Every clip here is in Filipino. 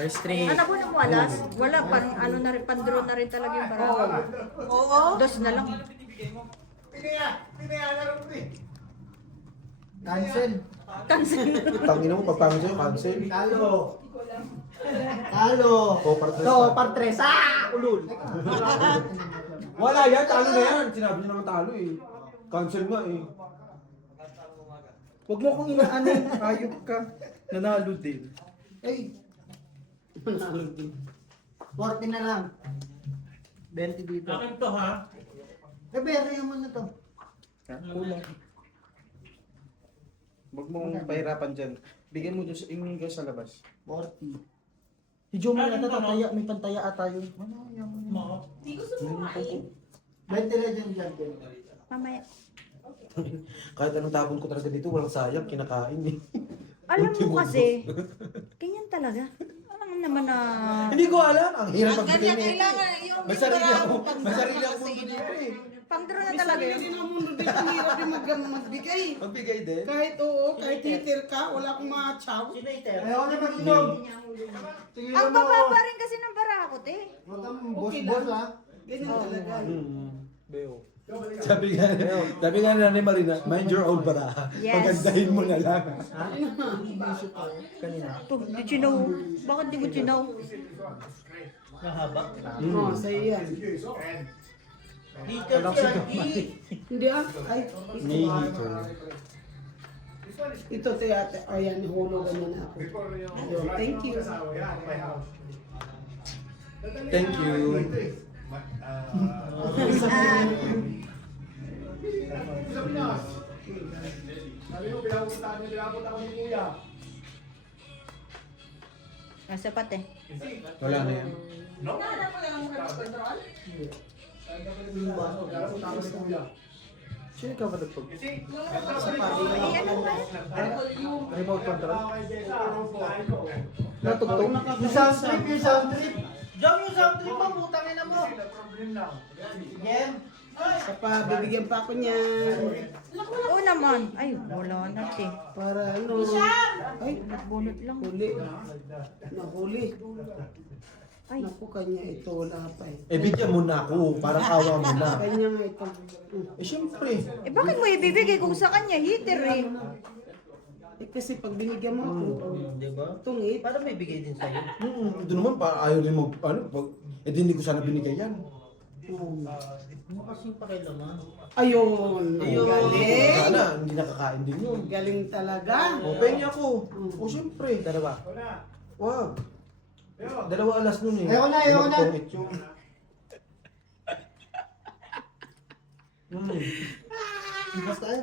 First three. Ano po nang walas? Wala, parang ano na rin, pandro na rin talaga yung barako. Oo. Dos na lang. Cancel. Cancel. Tangina mo, pagpangin sa'yo, cancel. Talo. Talo. O, partres. So, partres. Ulul. Wala yan, talo na yan. Sinabi niyo naman talo eh. Cancel nga eh. Huwag mo kong inaano, ayok ka. Nanalo din. Ay. Manalo din. 40 na lang. 20 dito. Akin to ha. Bere mo na to. Kulang. Huwag mong pahirapan dyan. Bigyan mo dun sa ingin ka sa labas. 40. Si Jomar ata tataya, may pantaya ata yun. Ano yan? Mo. 20 legend dyan. Mamaya. Kahit anong tapon ko talaga dito, walang sayang, kinakain eh. Alam mo kasi, ganyan talaga. Alam naman na... Hindi ko alam, ang hirap Ang magbigay ganyan na kailangan yung May sarili barako ako, pag may sarili barako ako sa mundo inyo. dito eh. Pandro na talaga yun. Hindi na mundo dito, ang hirap din magbigay. Magbigay din. Kahit oo, kahit hitter ka, wala akong mga chow. Ayaw na mag-inom. Ang bababa rin kasi ng barakot eh. Huwag kang boss-boss ha. Ganyan talaga. Beo. Sabi nga na ni Marina, mind your own baraha. Yes. Pagandahin mo na lang. Kanina. Ito, di chinaw. Bakit di mo chinaw? Mahaba. Oo, sa'yo yan. Dito siya. Hindi ah. Ay, May heater. ito te ate. Ayan, hulugan mo na ako. Ayun, thank you. Thank you. Nasa pat eh. Wala na yan. Sino ka ba nagpag? Ay, ano ba? Remote control? Natugtog? Yung sound trip, yung sound trip. Diyan yung sound trip mo, putangin na mo. Yan. Sa pa, bibigyan pa ako niyan. Oo naman. Ay, wala na eh. Para ano. Ay, Bunot lang. huli. Nahuli. Ay. Naku, kanya ito, wala pa eh. Eh, bigyan mo na ako. Parang awa mo na. Kanya nga ito. Eh, syempre. Eh bakit mo ibibigay kung sa kanya? Heater eh. Eh kasi pag binigyan mo ako, Di ba? tungit. Para may bigay din sa'yo. Ito naman, ayaw rin mo, ano, pag, eh, di hindi ko sana binigay yan. Ano kasing pakilaman? Ayun. Ayun. Galing. Sana, hindi nakakain din yun. Galing talaga. O, pengi ako. O, syempre. Dalawa. Wag. Dalawa alas nun eh. Ayoko na, ayoko na. Magpungit yun. Basta eh.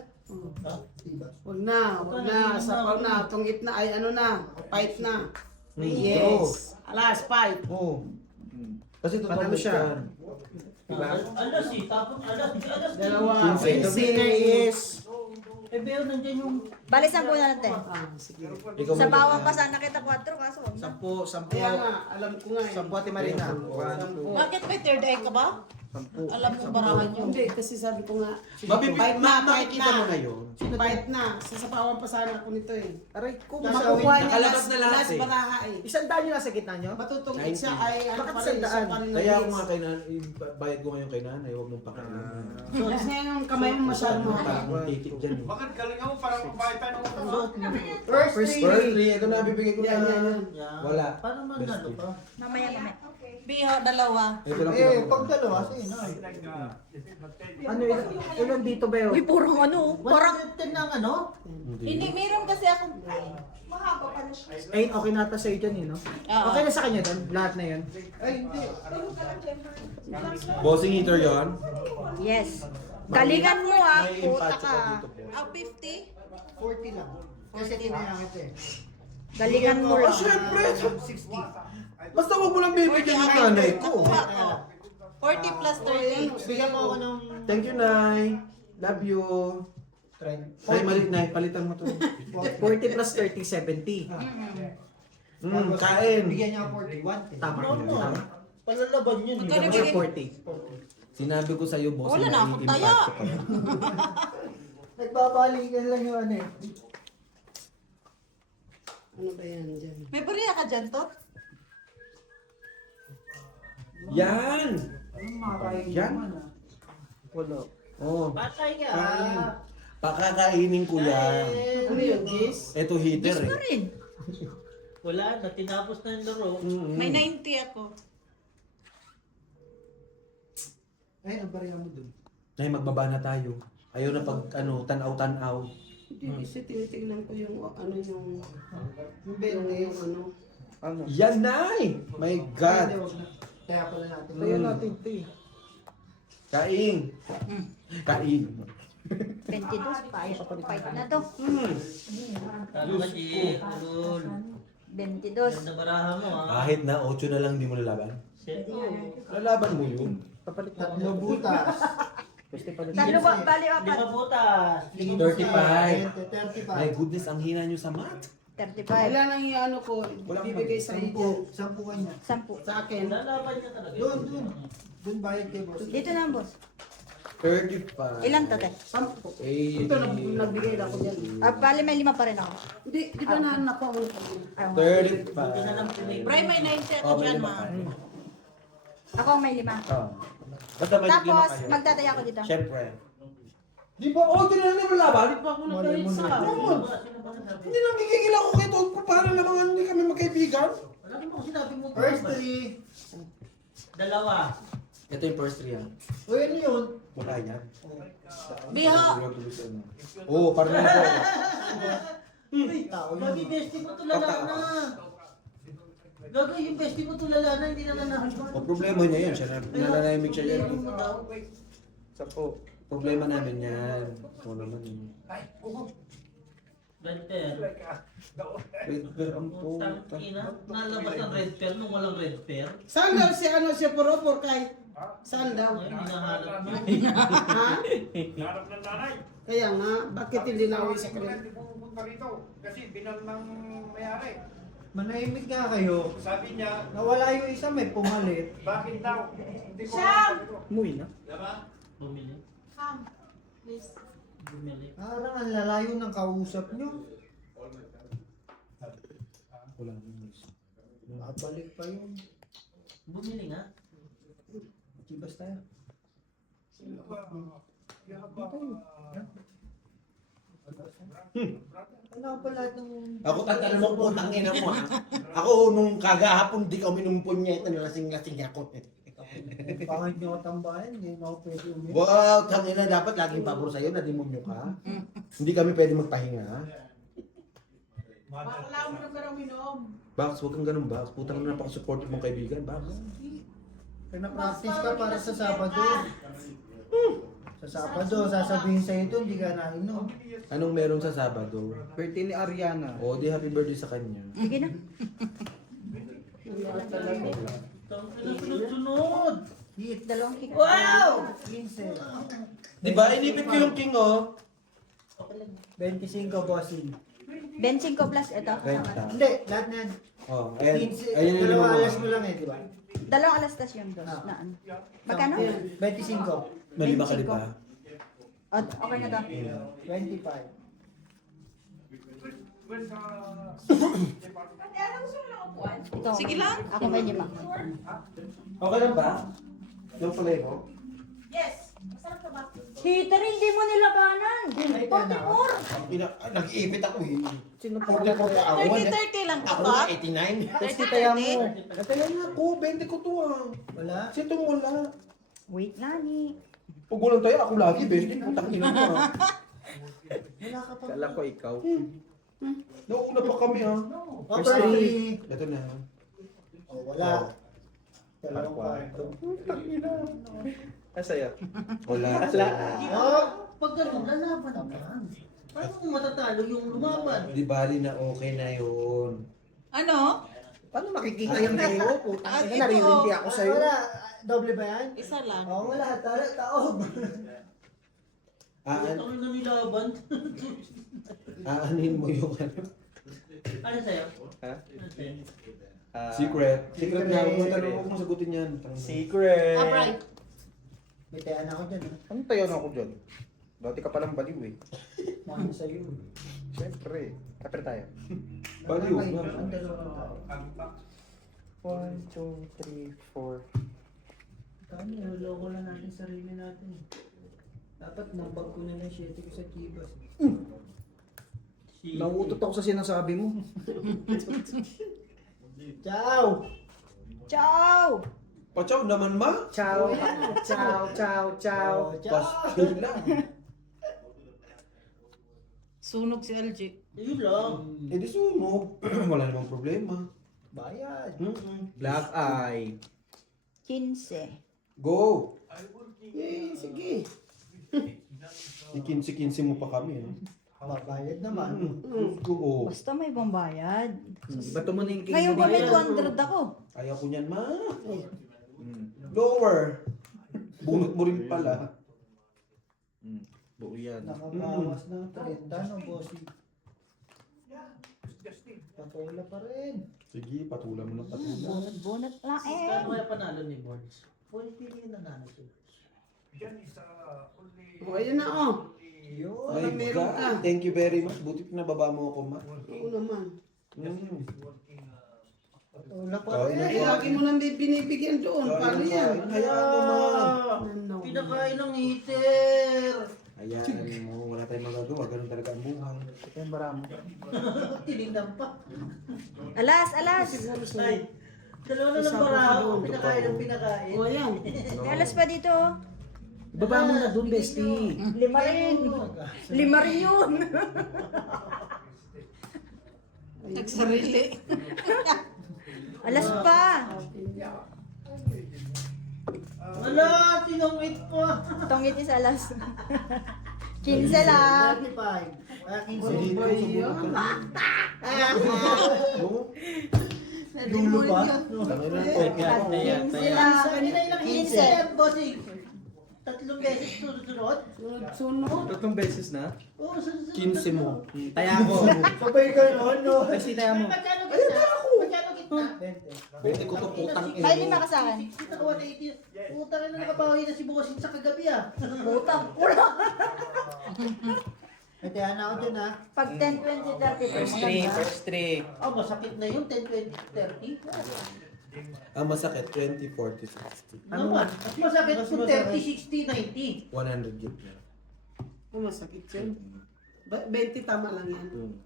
Huwag na, huwag na. Sapaw na. Tungit na. Ay, ano na. Fight na. Oo. Yes. Alas, fight. Oo. Kasi totoo Panalo siya. yan. Diba? Alas eh, tapos alas. Dalawa. 15. The winner is... Eh, Beo, nandiyan yung... Bali, sampu na natin. Ah, sige. Ikaw Sa mag- bawang pa sana kita 4 kaso. wag na. Sampu. Kaya nga, alam ko nga eh. Sampu Ate Marina. 1, 2, Bakit may third eye ka ba? sampu. Alam mo barahan yun. Hindi, kasi sabi ko nga, Fight na, makikita mo na yun. fight na. Sasapawan pa sana ako nito eh. Aray ko, Makukuha niya Nakalabas na lahat last eh. baraha eh. 100 yung nasa gitna nyo? Matutungkit siya ay ano Bakit pa rin, sandaan? isa pa rin na Kaya ako hits. nga kay nanay, bayad ko ngayon kay nanay, huwag mong pakialaman. So, kasi yung kamay mo masyado mo. Parang titik dyan. eh. Bakit galing ako parang kumain tayo ng First First three. three, ito na bibigay ko Yan, yan, na. yan. Yan. Wala. Paano manalo pa? Mamaya. Beo, dalawa. Ito lang Eh, pinakauna. pag dalawa, sige na. Ano ilan dito ba yun? Uy, purong ano. Parang 110 ng ano? Hindi, meron kasi akong... Ay, okay na ata sa'yo dyan eh, no? Oo. Okay na sa kanya doon? Lahat na yun? Ay, hindi. Bossing heater yon. yes. Galingan mo ah. May Puta impacho ka. ka dito po. Ah, 50? 40 lang. Kasi tinayang ito eh. Galingan mo Oh, lang. syempre. 60. Basta huwag mo lang bibigyan yung nanay ko. Nakuha ko. 40 plus 30. Bigyan mo ako ng Thank you, Nay. Love you. trend. Nay, Nay, palitan mo to. 40 plus 30, 70. Kain. Bigyan niya ako 41. Tama. No, no. Tama. Palalaban yun. Bigyan mo siya 40. Sinabi ko sa'yo, boss, Wala na akong taya. Nagbabalikan lang yung ano eh. Ano ba yan dyan? May bariya ka dyan, to? Yan! Anong makakain Yan. naman ah? Wala. Oh, Patay ka. kain. Pakakainin ko yan. Ano yun, Gis? Ito heater Yes pa eh. rin. Wala na, tinapos na yung laro. May 90 ako. Ay, ang bariya mo dun. Nay, magbaba na tayo. Ayaw na pag tanaw-tanaw. Hindi, kasi tinitignan ko yung ano yung... Yung Yung ano. Ano? Yan, Nay! My God! Hindi, wag na. Kaya pala natin. Kaya natin ito eh. Kain! Kain! 22 pa. Ayaw ko fight na to. Sabi ka, G. Ulol. 22. Ganda baraha mo, ha? Kahit na 8 na lang di mo lalaban. Shit. Lalaban mo yun. Papalit na. Tatlo butas. Pwede palit. Talo ba? Bali Lima apat. butas. 35. 35. My goodness, ang hina nyo sa math. 35. Kailan ang ano ko, Wala bibigay sa inyo. 10. 10 kanya. 10. Sa akin. Lalaban niya talaga. Doon, doon. Doon bayad kay boss. Dito na, boss. 35. Ilan to, te? 10. 80. Ito, nagbigay na ako dyan. Bali may 5 pa rin ako. Hindi, di ba na nakuha mo? Ayaw. 35. Isa lang pinay. Bray, may 90 Oh, may lima. Ako ang may 5. Oh. Basta may lima Tapos, kayo. magtataya ako dito. Siyempre. Di ba? Oh, di na lang naman laban. Pa ako Malay mo nagkaisa. na. Sino ba nagsabi? Hindi na gigigil ako kay Tol. Para naman hindi kami magkaibigan. Wala mo sinabi mo. First 3. Dalawa. Ito yung first three ah. O yun yun. Wala yan. Biho! Oo, parang na ako. Tao yun. Gagi, bestie mo tulala na. Gagi, yung bestie mo tulala na, hindi na nanahaman. O problema niya yan. Siya nananahimik siya yan. Mo daw. Sapo. Problema namin yan. Oo naman yun. Benter. Wait, pero ang puta. Tangina, nalabas ang red pair nung walang red pair. Saan daw si ano si Poropor kay? Saan daw? Ngayon, hinahanap mo. Ha? Harap ng nanay. Kaya nga, bakit hindi na uwi sa Hindi kanya? pupunta rito. Kasi binal ng mayari. Manahimik nga kayo. Sabi niya, Nawala yung isa, may pumalit. bakit daw? Hindi ko Umuwi na. Bumili. Bumili. Parang ang lalayo ng kausap nyo. Wala naman. Babalik pa yun. Bumili nga. Chibas tayo. Ano pa lahat ng... Ako tatanong mo putang ina mo ha. Ako nung kagahapon di ka uminumpon niya ito lasing-lasing ako. Pangit nyo katambayan, hindi na ako pwede umiyak. Wow, tangina dapat laging pabor sa'yo na demonyo ka. Hindi kami pwede magpahinga. Bakla mo na pero minom. Bax, huwag kang ganun Bax. Putang na napaka-supportive mong kaibigan, Bax. Kaya na-practice ka para sa Sabado. Sa Sabado, sasabihin sa'yo ito, hindi ka nainom. Anong meron sa Sabado? Birthday ni Ariana. O, di happy birthday sa kanya. Sige na. Tangina, sunod-sunod. Hit. Dalawang kick. Wow! 15. Di ba? Inipit ko yung king, oh. 25 bossing. 25 plus ito. Renta. Hindi, lahat na yan. Oh, ayan. 15, Ayun yung dalawang lima alas mo. mo lang eh, di ba? Dalawang alas tas yun, boss. Na ano? Magkano? 25. May lima ka di ba? Okay na to. 25. Ito. Sige lang. Ako may 5. Okay lang ba? Yung kulay mo? Heater, hindi mo nilabanan. 44. Nag-iipit ako eh. Sino pa? 44 ka ako. 30 lang Ako na 89. Pwede kaya mo. Nataya na ako, 20 ko to ah. Wala. Sino wala? Wait, Lani. Pag walang tayo, ako lagi, bestie. Putang ina mo ah. Wala ka pa. Kala ko ikaw. Nauna pa kami ah. Upper 3. Ito na. Oh, wala. Dalawang kwarto. Asaya. Wala. Oh! Pag ganun, lalaban naman. Paano kung matatalo yung lumaban? Di bali na okay na yun. Ano? Paano makikita yung kayo? Putang ina, naririndi ako sa'yo. Wala. Doble ba yan? Isa lang. Oo, wala. Taob. Ano na nilaban? Aanin mo yung ano. Ano sa'yo? Ha? Ano sa'yo? Secret. Secret nga. Huwag mong sagutin yan. Secret. Upright. May tayan ako dyan. Anong tayo na ako dyan? Dati ka palang baliw eh. Mahal sa'yo. Siyempre. Kapit tayo. Baliw Ang ba? ang dalawang tao. 1, 2, 3, 4, Kami, niloloko lang natin sarili natin. Dapat nabag ko na lang 7 ko sa Chivas. Nauutot ako sa sinasabi mo. Ciao! Ciao! Pachaw naman ma. Ciao, ciao, ciao, ciao. Pastil lang. Sunog si LG. Yun lang. Eh di sunog. Wala namang problema. Bayad. Black eye. 15. Go! Eh, sige. Ikinsi-kinsi mo pa kami. Babayad naman. Oo. Basta may pambayad. Bato mo na yung king Ngayon mo pa may dito. 200 ako. Ayaw ko niyan ma. Lower. Bunot mo rin pala. Buo yan. Nakabawas ng 30 no, bossy. Patola pa rin. Sige, patula mo ng patula. Bunot lang eh. Kaya kaya panalo ni Bonds. Bonds, pili ka nanalo siya. Yan is only... O, ayun na, oh. Yun. My meron ka. God, thank you very much. Buti pinababa mo ako ma. Oo naman. Patola pa Kain na rin. Eh, lagi mo nang binibigyan doon. Paano yan? Hayaan mo ma. No. Pinakain ng heater. Hayaan mo. Wala tayong magagawa. Ganun talaga ang buhay. Ito yung baramo. Tinignan pa. Alas, alas. Ay, dalawa na lang Isa pa para doon. pinakain ng pinakain. O, ayan. May alas pa dito. Baba mo na dun, bestie. 5 rin. 5 rin yun. Nagsarili. Alas pa. Wala, tinongit pa. Tongit is alas. 15 lang. 35. Kaya 15. Sige, ba yan? Dulo pa? Tangin na po. 15 lang. Kanina ilang heater, bossing. 3 beses sunod-sunod. Sunod. Tatlong beses na. Oo, sunod-sunod. 15 mo. Taya mo. Sabay ka noon, no? Bestie, taya mo. Magkano gitna? Magkano gitna? 20 ko to putang ina Ay, mo. 5 ka sa akin. 60 to 180. Putang na nakabawi na si bossing sa kagabi ah. Putang. Wala. May tiyan na ako dyan, ha? Pag 10, 20, 30. First three, first three. Oh, masakit na yun, 10, 20, 30. Ang masakit, 20, 40, 60. Naman, mas masakit Mas kung masakit. 30, 60, 90. 100 gig na. Oh, masakit yun. 20 tama lang yan.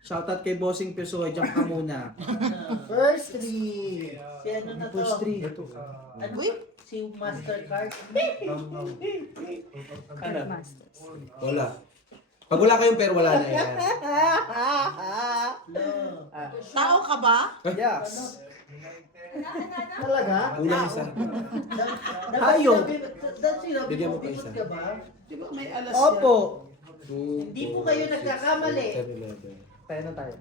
Shoutout kay Bossing Pesoy. Diyan ka muna. First 3. Si ano na to? First three. Ano? Si Mastercard. Ano? Masters. Wala. Pag wala kayong pera, wala na yan. Tao ka ba? Yes. Talaga? Kulang isa. Hayop. Bigyan mo pa isa. Ka ba? Di ba may alas Opo. Hindi po kayo nagkakamali. 10, 11. Tayo na tayo.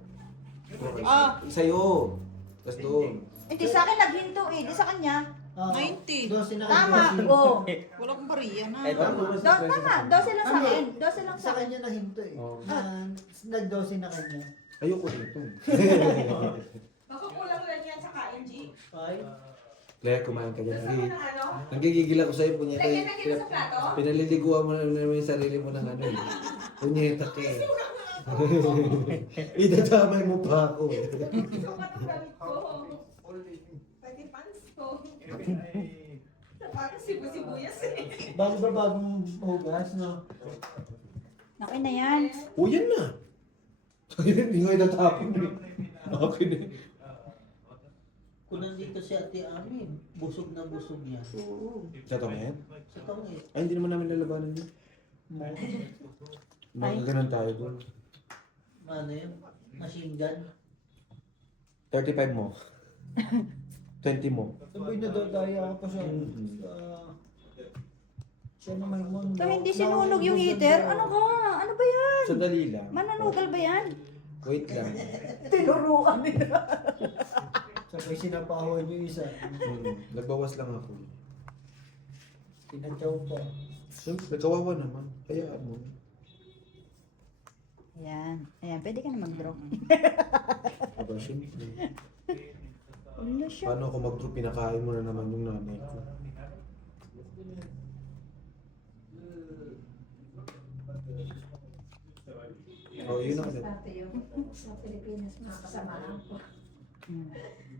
Sa'yo. Tapos doon. Hindi sa akin naghinto eh. Di sa kanya. 90. 12 na Tama. kasi. Oo. Walang bariya na. Ito. Tama. 12 lang sa akin. 12 lang sa Sa akin. kanya na hinto eh. Oo. Nag-12 na kanya. Ayoko dito. Baka kulang lang yan sa kain, G. Ay, Claire, kumain ka dyan. Gusto mo ng ano? Nanggigigil ako sa'yo, punyeta. Lagyan na kita sa plato? Pinaliliguan mo na naman yung sarili mo ng ano. Punyeta ka eh. Idadamay mo pa ako eh. Gusto ko ng damit ko. Pati pants ko. Sapatos sibu-sibuyas eh. Bagong hugas, no? Okay na yan. O yan na. Hindi nga itatapon eh. Okay na eh. kung nandito si Ate Amin, busog na busog yan. Sa tongit? Sa tongit. Ay, hindi naman namin lalabanan yun. Makaganon tayo doon. Ano yun? Machine gun. 35 mo. 20 mo. Sabay na daw tayo ako pa siya. Siya na may mundo. So, hindi sinunog yung heater? Ano ka? Ano ba yan? Sandali lang. Mananugal ba yan? Wait lang. Tinuruan nila. Sabay sinapahuan yung isa. Nagbawas lang ako. Tinatyaw pa. Siyempre, kawawa naman. Hayaan mo. Ayan. Ayan, pwede ka na mag-draw. Aba, siyempre. Ano siya? Paano ako mag-draw? Pinakain mo na naman yung nanay ko. Oh, yun ako. Sa Pilipinas, mga kasamaan ko.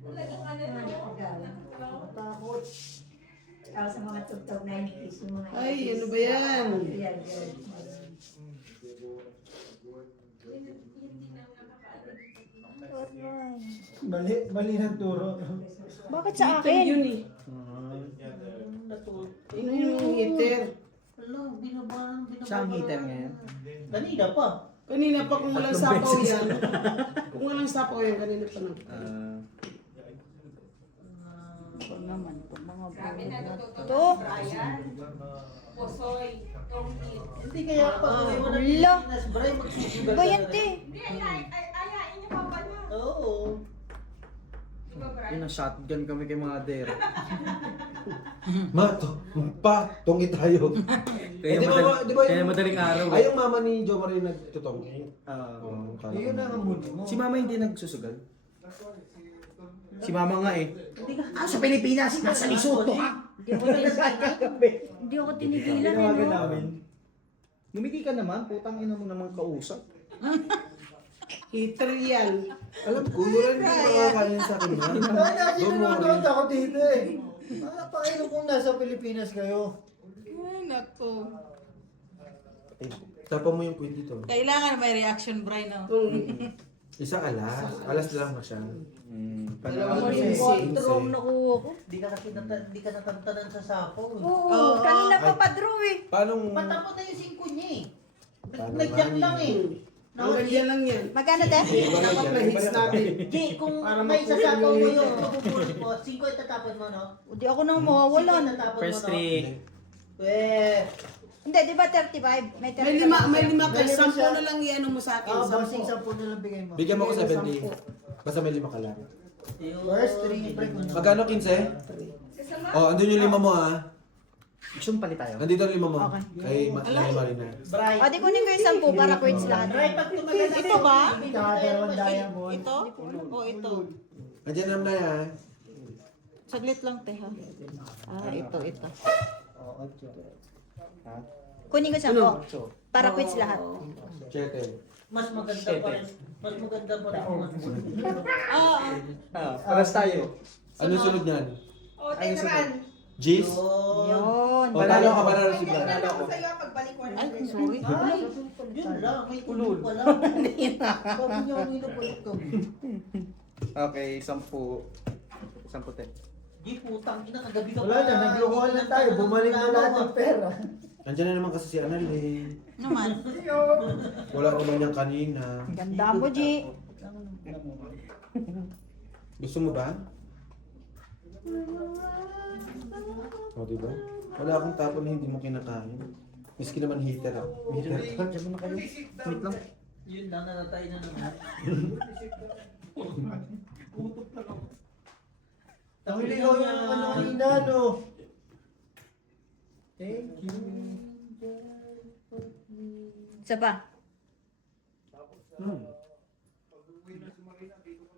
Talagang ano na Matakot. Ako sa mga tugtog na English, yung mga Ay, ano ba yan? Yan, yan. Mali ng turo. Bakit sa Heater akin? yun eh. Ano yung heater? Hello, binabaran. Saan heater ngayon? Kanina pa. Kanina pa kung walang sapaw yan. Kung walang sapaw yan, kanina pa na. Ito naman, ito mga Grabe na bulat. natutunan Ito. si Brian. Posoy. Tongkit. Hindi kaya pa kung mo na Wala. Pilipinas, Bray, magsusugal Ba ka yan, na te? rin. Hindi, ayain niyo papa niya. Oo. Di ba, Brian? Yun ang shotgun kami kay mother. Ma, tungit tayo. Kaya, di ba- di ba kaya yung- madaling araw. Ay, yung mama ni Jo Marie nagtutong. Yun na ang mood mo. Si mama hindi nagsusugal. Si mama nga eh. Sa Pilipinas, nasa Lesotho ha. Hindi ako tinigilan eh, Tinawagan no? namin. Ngumiti ka naman, putang ina mo naman kausap. Heater yan. Alam ko, yun rin yung makakain sa akin. Dati Don't nanonood worry. ako dito eh. Paano kung nasa Pilipinas kayo? Ay, nako. Tapang mo yung kwit dito. Kailangan may reaction, Brian. No? Isang alas. Alas lang na siya. Dalawang Kasi- pinsi. Wrong nakuha ko. Di ka natantanan sa sapaw. eh. Oo, kanina pa pa draw eh. Paano? Patapos na yung 5 niya eh. Paano Nag-jump ba? lang eh. Hanggang yan lang yan. Magkano te? Dapat na-hits natin. Di, kung Para may mapunin sasapaw mo yung yung heater. mapupunin mo, 5 itatapon mo, no? Hindi ako nang mawawala. 5 itatapon First mo, no? 3. Eh, Hindi, di ba 35? May 35. May lima ka. May lima 10 siya. na lang i-ano mo sa akin. Bossing 10. 10 na lang bigay mo. Bigyan mo ko Bigyan mo 70. Basta may 5 ka lang. yung... First 3, break mo. Magkano 15? Oh, andun yung 5 mo ah. Gusto pali tayo. Nandito ang 5 mo. Okay. Kay Marina. Bray. O, di kunin ko yung 10 para quits lahat. Bray, pag tumagal na Ito ba? Tsaka dalawang diamond. Ito? O ito? Andiyan naman na yan. Saglit lang, te, ha? Ah, ito. Oo, 8. Kunin ko 10 para quits lahat. Chete. Mas maganda pa rin. Mas maganda pa rin. Paras tayo. Ano sunod niyan? O, Tenran. G's? Yun. O, talo ka ba na si Ay, Brad? nalala ko sa'yo pagbalik ko. Ay, sorry. Yun lang, may tulog pa lang. Sabi niya, ang ino po ito. Okay, 10. 10 te. Di putang ina, kagabi ka Wala na, naglokohan lang tayo. Bumalik na lahat ng pera. Nandiyan na naman kasi si Anal eh. Naman. Wala naman yung kanina. Ganda mo, G. Gusto mo ba? O, diba? Wala akong tapon na hindi mo kinakain. Miski naman heater ako. Heater pa. Diyan mo na kayo. Wait lang. Yun lang, natatay na naman. Ang ligaw yung ano kanina, no? Thank you. Isa pa.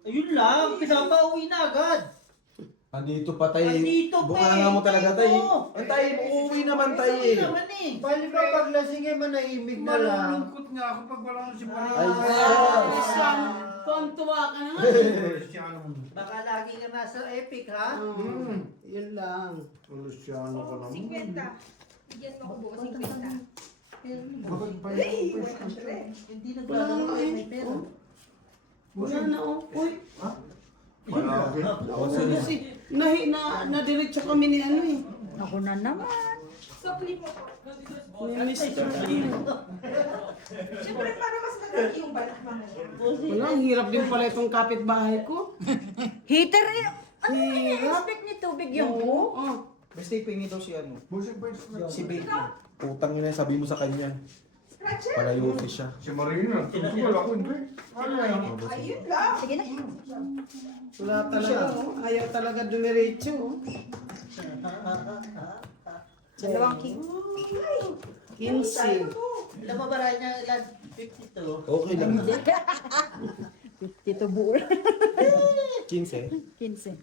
Ayun lang, pinapauwi na agad. Andito pa tayo. Andito pa Bunganga eh. mo talaga tayo. Oo. Ang tayo, uuwi naman tayo Uwi eh. naman eh. Paano ba pag lasing ay manahimik na lang? Malulungkot nga ako pag wala na si Maria. Ay, Isang tuwa ka na nga. Cristiano mo. Baka lagi ka nasa epic ha? Yun lang. Cristiano ka naman. 50. Bigyan mo ako buo, 50. Bakit pa yung first Hindi naglalaro eh, may pera. Wala na, oh. Uy. Malaki. Kasi na-diretso kami ni ano eh. Ako na naman. Supli mo po. Ni Mr. Lee. Siyempre, para mas madali yung balak mo. Wala, ang hirap din pala itong kapitbahay ko. Heater eh. Ano Hirap. expect ni tubig yung Oo. Oh. Basta ipingi daw si ano. Busing pa yung Si Baby. Putang ina, sabi mo sa kanya. Palayuti siya. si Marina. Tutugal ako, hindi. Ano yan? Ayun lang. Sige na. Wala talaga, oh. Ayaw talaga dumiretso, oh. Dalawang king. 15. Ilan ba ba niya? Ilan? 52. Okay lang. 52 buo. 15. 15.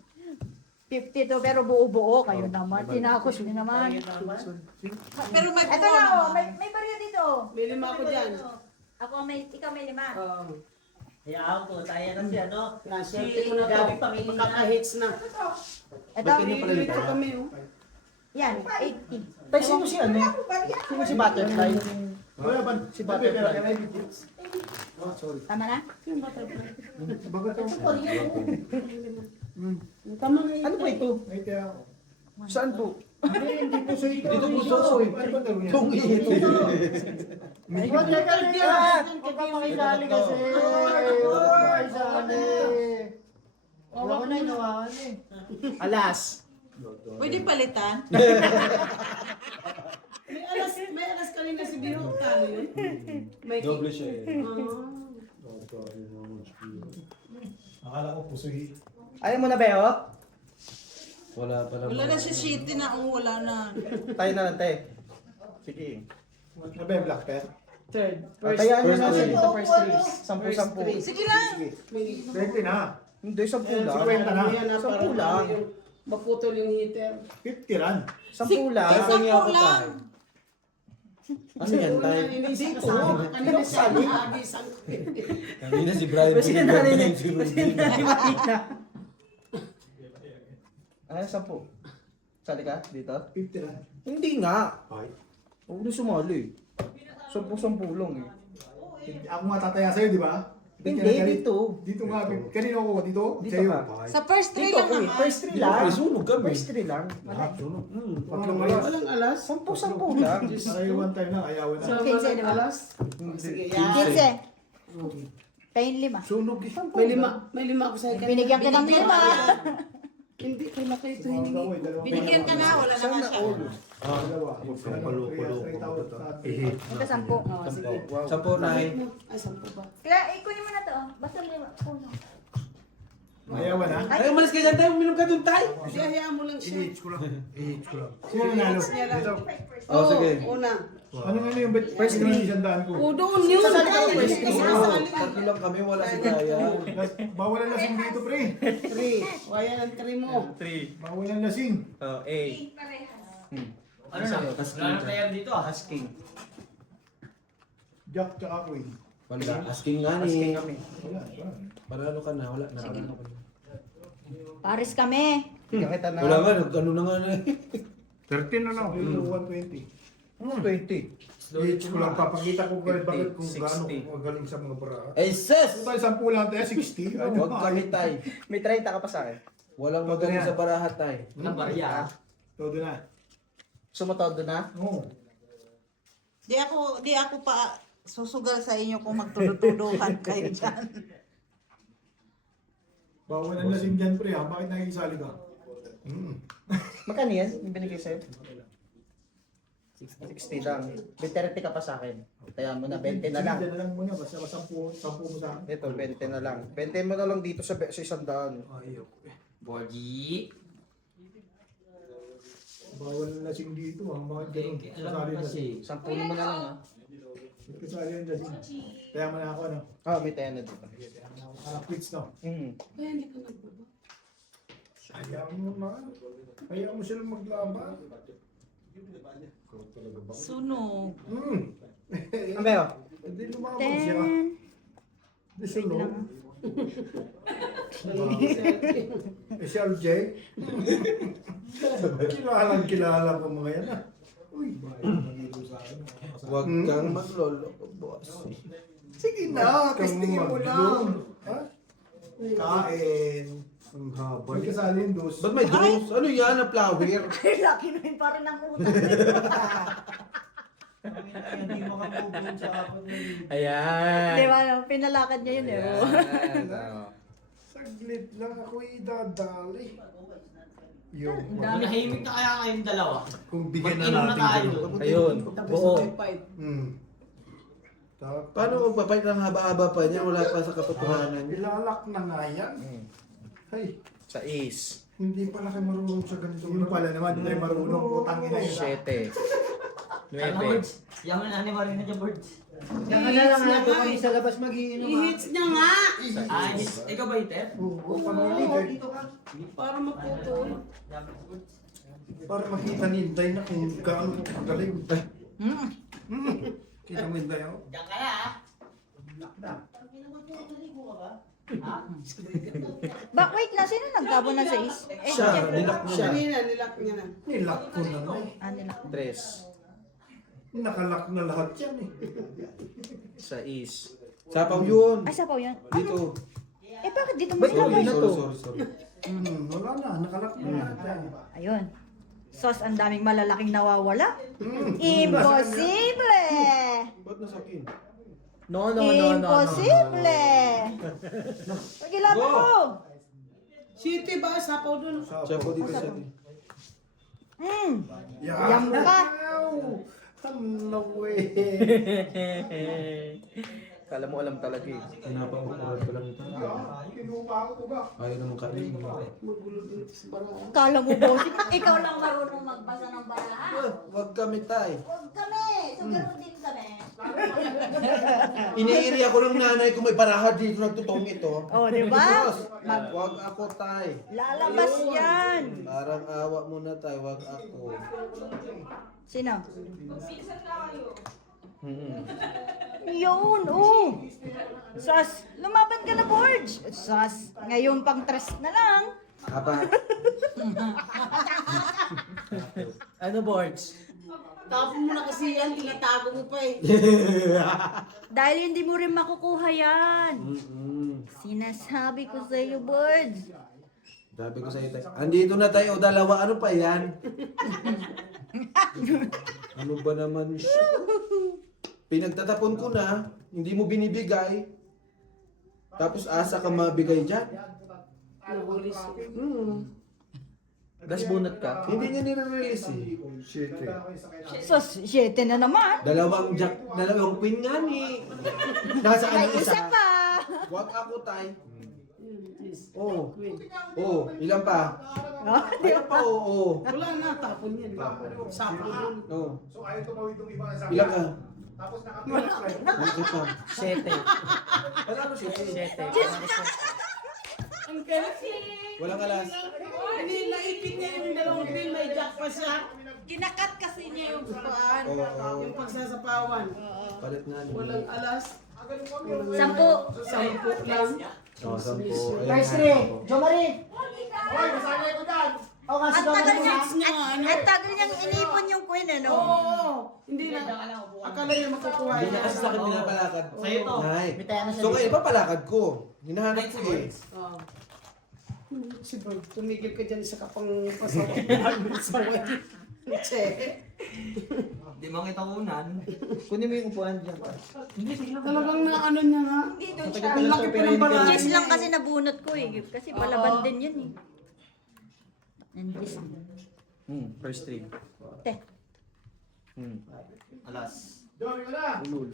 52 pero buo-buo kayo naman. Tinakos niyo naman. Pero may Ito na oh, may barya dito. May lima ako dyan. Ako ikaw may 5. Oh. Hayaan ko, tayo na si ano? Si Swerte ko na to. Gabi Pangilinan. Makaka-hits na. Ito. Ba't ganyan pala yung Diretso pala? kami, oh. Yan, 80. Tay, sino si ano? Sino si Butterfly? Wala ba? Si Butterfly. Sorry. Tama na? Baga to. Tama nga Ano po ito? May tiya ako. Saan po? Hindi po sa ito. Dito po sa Ano ba daw yan? Tungit. Huwag ka kaliyan! Huwag ka makisali kasi! Huwag makisali! Ako na inawakan eh. Alas! Pwede palitan? may alas kanina si Biro. Talo yun. May Doble siya eh. Akala ko pusoy. Ayaw mo na, Beo? Wala pa lang. Wala na si City na. Wala na. Tayo na lang, te. Sige. Ano ba yung black pen? third. Tayaan mo na first siya three. dito, first three. 10-10. Sige lang. 20 na. Hindi, 10 lang. 50 na. Sampu lang. Maputol yung heater. 50 ran. 10 lang. Tayo Sampu niya ako lang. tayo. Ano yan tayo? Dito. Kanina siya. Agisan ko. Kanina si Brian. Kasi na narinig. Si Kasi Rudy. na makita. Ay, 10. Sali ka dito? 50 ran. Hindi nga. Ay. Huwag na sumali. 10 lang eh. Ako nga tataya sa'yo, di ba? Hindi, Kanina- dito. Dito nga. Kanino ako? Dito? Dito Sa'yo. ka. Ay. Sa first three Dito lang ko eh. naman. First 3 lang. May sunog kami. First 3 lang. Lahat, sunog. Hmm. Tatlong alas. Walang alas. 10 lang. Sa'yo one time na, ayawan na. Sa 15, walang di ba? alas. Sige, yan. 15. Kayong 5. Sunog eh. May lima ako sa ikan. Binigyan ka ng 5. Hindi, kailan kayo ito hiningi. Binigyan ka na. Wala naman siya. Dalawa. Ito 10. Oh, sige. Sampo na eh. Ay, 10 ba? Kaya, kunin mo na to. Basta 5. Puno. Ayawan na. Ay, umalis ka dyan tayo. Uminom ka dun tayo. Kasi hayaan mo lang siya. Sino nanalo? Dito. Oh, sige. Una. Ano nga yung first green isandaan ko? O, doon yun. Sasali ka, West. Tatlo lang kami. Wala si Kaya. Bawal ang lasing dito, pre. 3. O, ayan ang 3 mo. 3. Bawal ang lasing. Oh, A. Ano na? Wala na player dito ah. Asking. Jack tsaka queen. Wala. Asking nga Asking ni. kami. Wala, wala. Paralo ka na. Wala na. Pares kami. Bigyan kita na. Wala nga. Ano na nga na eh. 13 na lang. 120. 20. Each ko lang papakita ko kung 50, bakit kung 60. gaano ko magaling sa mga bara. Ay, sis! Kung tayo 10 lang tayo, 60. Ano Huwag kami tay. May 30 ka pa sa akin. Walang magaling sa barahat tay. Walang barya. Todo na. Sumatodo na? Oo. Di ako pa susugal sa inyo kung magtulutuduhan kayo dyan. Bawal ang lasing dyan, pre. Bakit nakikisali ka? Magkano yan? Yung binigay sa'yo? 60 lang. May 30 ka pa sa akin. Kaya mo na, 20 na lang. 20 na lang muna. Basta 10 mo sa akin. Ito, 20 na lang. 20 mo na lang dito sa 100. Ayaw. Bogi. Bawal ang lasing dito. Bakit ganun? Alam Kasali mo na. kasi. 10 mo na lang ha. Kasali ang lasing. Kaya mo na ako, ano? Ah, may 10 na dito. Quits na. Kaya hindi ka nagbaba. Ayaw mo na. Ayaw mo silang maglaban. Sunog. Ang bayo? Hindi lumaban siya. 10. Hindi sunog. Eh si RJ? Kilala ko mga yan ah. Uy, nandito sa akin. Huwag kang magloloko, boss. Sige na, testingin mo lang. Ha? Kain. Ang haba. May kasali yung dos. Ba't may drones? Ano yan na flower? Ay, laki na yun. Parang nang utang. Hindi makamove sa apat na yun. Ayan. Di ba? Pinalakad niya yun eh. Oh. Ayan. Saglit lang ako idadali. Yung Nahimik na kaya kayong dalawa. kung bigyan na Mag-inom na natin. tayo. Ayun. Tapos Buo. na 5. Paano magpapait ng haba-haba pa niya? Wala pa sa katotohanan niya. Ilalak na nga yan. Ay, Sa Ace. hindi pala kayo marunong sa ganito. Yun pala naman, hindi tayo marunong. Putang ina yun. 7. Ano, 9. Birds? Yaman na ni Marina dyan, Birds. Yan ka na lang ha. Doon kami sa labas magiinom ha. I-hits niya nga! Ah, ikaw ba hitter? Oo, pamili Dito ka. Para maputol. para makita ni Inday na kung gaano galing. Kita mo Inday ako? Diyan ka na ah. Wait na, sino nagtabo ng 6? Siya, nilak mo siya. Kanina, nilak niya na. Nilak ko na na eh. Nila. 3. Nakalak na lahat yan eh. 6. Sapaw yun. Ay, sapaw yan. Dito. Bakit dito mo Sorry, sinabi? sorry. Wala na, nakalak na lahat yan. Ayun. Sos, ang daming malalaking nawawala. Imposible! Ba't nasakin? No. Imposible! Pagilaban Go! mo! City ba? Sapaw doon. Siya po dito siya. Yam ka! No way. Kala mo alam talaga eh. Pinapakukurat ko lang ito. Ayaw naman kainin. Magulo din ito sa barahan. Kala mo, bossing, ikaw lang marunong magbasa ng barahan. Wag kami tay. Huwag kami! So, gano'n din kami. Iniiri ako ng nanay ko may baraha dito nagtutong ito. Oh, di ba? Wag ako tay. Lalabas yan! Parang awa mo na tay, wag ako. Sino? Mm-mm. Yun, Sas, lumaban ka na, Borge. Sas, ngayon pang tres na lang. Aba. Ano, Borge? Tapon mo na kasi yan, tinatago mo pa eh. Dahil hindi mo rin makukuha yan. Mm-mm. Sinasabi ko sa iyo, Borge. Sabi ko sa iyo tay. Andito na tayo, dalawa. Ano pa yan? Ano ba naman siya? Pinagtatapon ko na, hindi mo binibigay. Tapos asa ka mabigay dyan. Nahuli siya. Das bunot ka? Hindi niya nire-release eh. Shit eh. Sus, 7 na naman. Dalawang queen nga ni. Nasa May ano isa isa? pa. Wag ako tay. Yes. Oo. Oo. Ilan pa? Ilan pa? Oo. Wala na, tapon yan. Sapaw doon. Oo. So ayaw tumawid yung iba sa Ilan ka? Tapos nakapila ka. Ilan ka pa? 7. Wala ano siya? 7. Ang galit. Walang alas. Hindi, naipit niya yung dalawang pin, may jack pa siya. Kinakat kasi niya yung paan. Oo. Yung pagsasapawan. Palit nga. Walang alas. 10. 10 lang. Oo, 10. First three, Jo Marie. Hoy, masanay ko dyan. O kasi Ang tagal niya, niya, ano? ang tagal niyang inipon yung queen, ano? Oo. Hindi na. Akala niya makukuha Hindi niya niya. kasi sa akin pinapalakad. Sa'yo to. Nay. Bitaya na siya So dito. ngayon, papalakad ko. Hinahanap ko eh. Oo. Si Bro, tumigil ka dyan sa kapang pasawa. Che. Di mo kita unan. Kunin mo yung upuan dyan. Talagang na ano niya nga. Ang laki pa ng barahan. Yes lang kasi nabunot ko eh. Kasi palaban din yan eh. And this. First 3. Te. Alas. Johnny ko na. Ulul.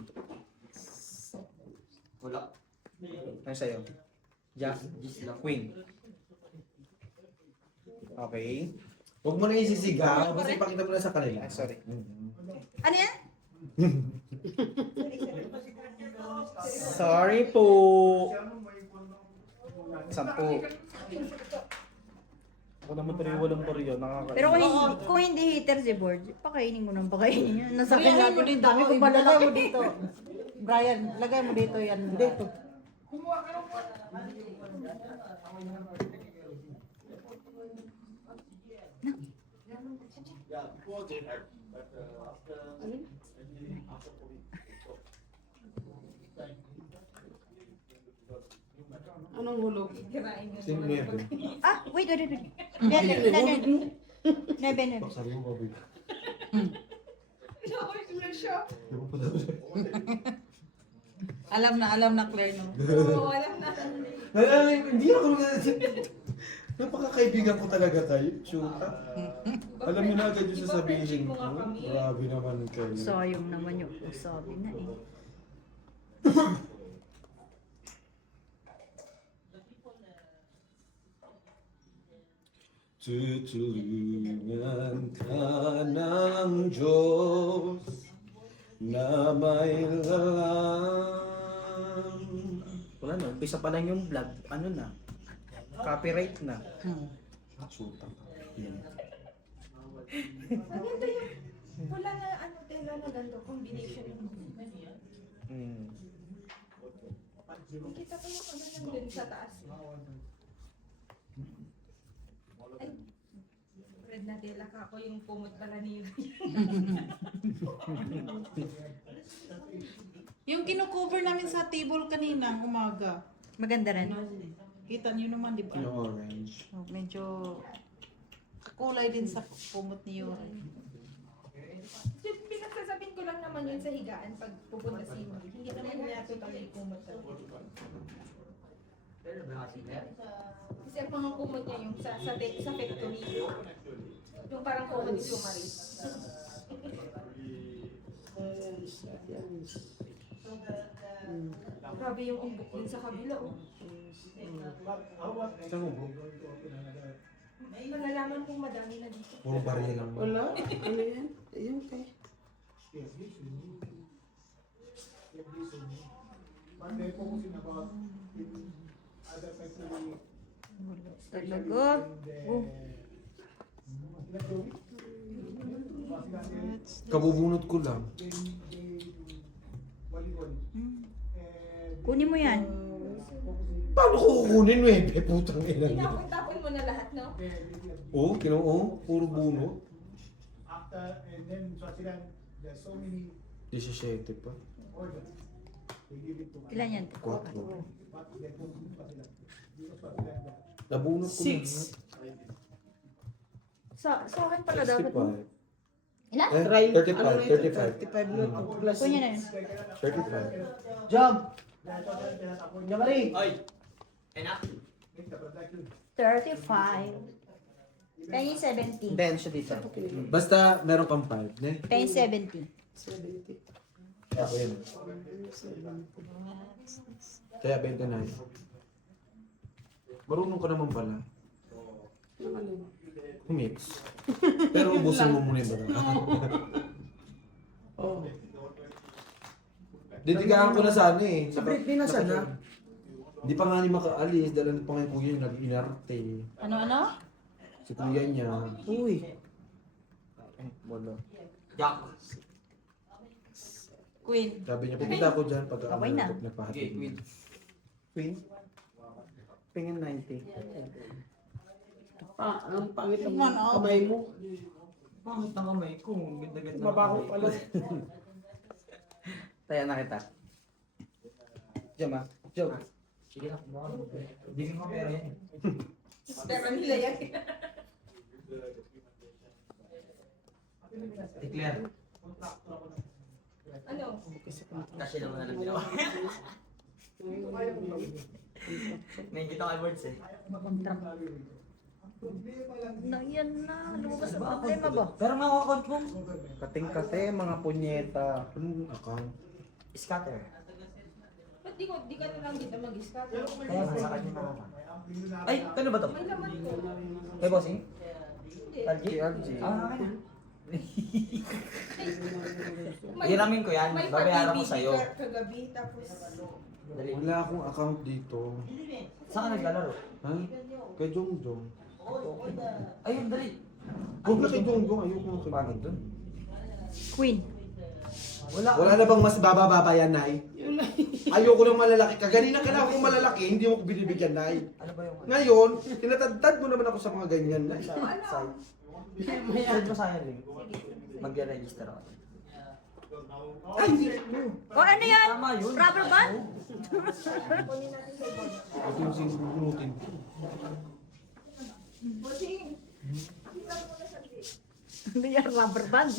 Wala. Ano sa'yo? Jack. Queen. Okay. Huwag mo na isisigaw. Basta ipakita mo na sa kanila. Sorry. Ano yan? Sorry po. 10. Ako naman pero walang pariyo. Nakakain. Pero kung hindi hater si Borge, pakainin mo nang pakainin yan. Nasa akin natin yung dami kong malalaki mo dito. Brian, lagay mo dito yan. Dito. Anong hulog? Sino mo yan? Wait. Nebe. Sabi mo, baboy. Alam na Claire, no? Hindi ako napakakaibigan ko talaga tayo. Shoota. Alam niyo na agad yung sasabihin ko. Grabe naman kayo. Sayang naman yung usabi na eh. Tutulungan ka ng Diyos na may lalang. Wala na. Umpisa pa lang yung vlog. Ano na? Copyright na. Shoota. Maganda yung, wala na tela na ganito, combination yung Hmm. Nakita ko yung ano nandun sa taas. Ay, Fred Nadella ka ako yung pumot pala ni Yung kinukover namin sa table kanina, umaga. Maganda rin. Kita niyo naman, di ba? Yung orange. Oh, medyo kakulay din sa pumot ni Yuri. Pinagsasabihin ko lang naman yun sa higaan pag pupunta si Yuri. Hindi naman niya totally pumot sa kasi ang mga kumot niya yung sa factory. Yung parang kumot ni Sumari. Grabe yung umbok din sa kabila, oh. Saan mo? Malalaman kong madami na dito. Puro baril lang. Wala? Ano yan? Ayun kay. Talaga. Oh. Kabubunot ko lang. Kunin mo yan. Paano ko kukunin mo eh? Putang ina niya. Tinapon mo na lahat, no? Oo, puro bunot. After, and then Swaziland, there's so many 17 pa. orders. They give it to us. Ilan yan? 4. But they don't do Swaziland. Because Swaziland, Nabunot ko lang. Sa akin pala dapat. 65. Ilan? Eh, Try, 35, ano na ito? 35. 35 na ito. Plus. Kunin na yun. 35. Jump! Jamari! Ay! 35. Penny 70. Then, siya dito. Basta meron kang 5, ne? Penny 70. 70. Ako yun. Kaya 29. Marunong ka naman pala. Humix. Pero ubusin mo muna yung baga. Oh. Didigaan ko na sana eh. Sa Britney na sana? Hindi pa nga ni makaalis. Dahil pa nga yung kuya yung nag-inarte. Ano? Si kuya niya. Uy. Wala. Queen. Sabi niya, pupunta ako dyan pag Okay na. nagpahatid. Queen? Pingin 90. Ang pangit ng Come on, oh. kamay mo. Bakit ang kamay ko? Ganda-ganda. Mabaho pala. Taya na kita. Diyan ah. Joke. Sige na. Hindi ko pera yan. Pero nila yan. Declare. Ano? Kasi naman na ginawa. May kita kay words eh. Na yan na. Lumabas ang problema ba? Pero mga account mo. Kating-kate, mga punyeta. Anong account? Scatter. Ba't di ka na lang dito mag-scatter? Kaya nga sa kanya mga Ay, ano ba to? May laman ko. Kay bossing? Hindi. LG? LG. Ah, akin na. May- Hiramin ko yan. May Babayaran ko pag-ibig sa'yo. ka kagabi, tapos Dali. Wala akong account dito. Saan ka naglalaro? Ha? Kay Jongjong. Ayun, dali. Huwag na kay Jongjong. Ayoko na kay Paano dun? Queen. Wala na bang mas bababa pa yan, Nay? Ayoko ng malalaki. Kaganina kailangan kong malalaki, hindi mo ko binibigyan, Nay. Ano ba yung Ngayon, tinatadtad mo naman ako sa mga ganyan, Nay. side? Side mo sa link. Mag-register ako. Ay, hindi. O ano yan? Tama yun. Rubber band? Ito yung sinubunutin ko. Hindi yan rubber band.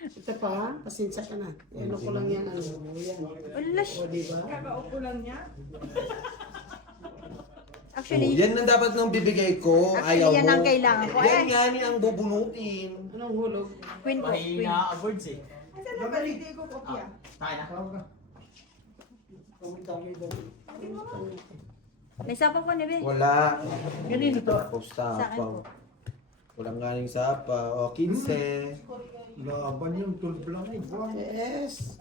Ito pa, pasensya ka na. Ano ko lang yan, ano. Yan. Wala O, diba? kakaupo lang niya. Actually, Yan ang dapat nang bibigay ko. Actually, Ayaw yan mo. ang kailangan ko. Yan Ay. nga ni ang bubunutin. Anong hulog? queen ko. Queen. words eh. Saan na ba? Hindi ko kopya. Tayo na. May sapang ko niya, Wala. Ganun ito. Tapos Sa akin po. sapaw. Walang galing sapa. O, 15. Laban yung 12 lang eh. Buwan. Yes.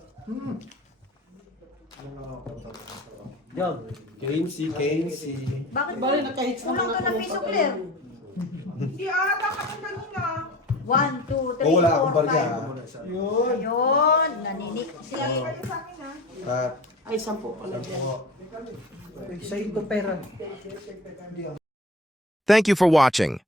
Job. Kenzie. Bakit Bali, nakahits kulang naman to na ako piso pag- clear? Hindi dapat ang kanina. 1, 2, 3, O, wala akong 4, barya. 5. Ayun, naninik. Kaya ka rin sa akin, ha? Cut. Ay, 10 pala dyan. Sa ito pera. Thank you for watching.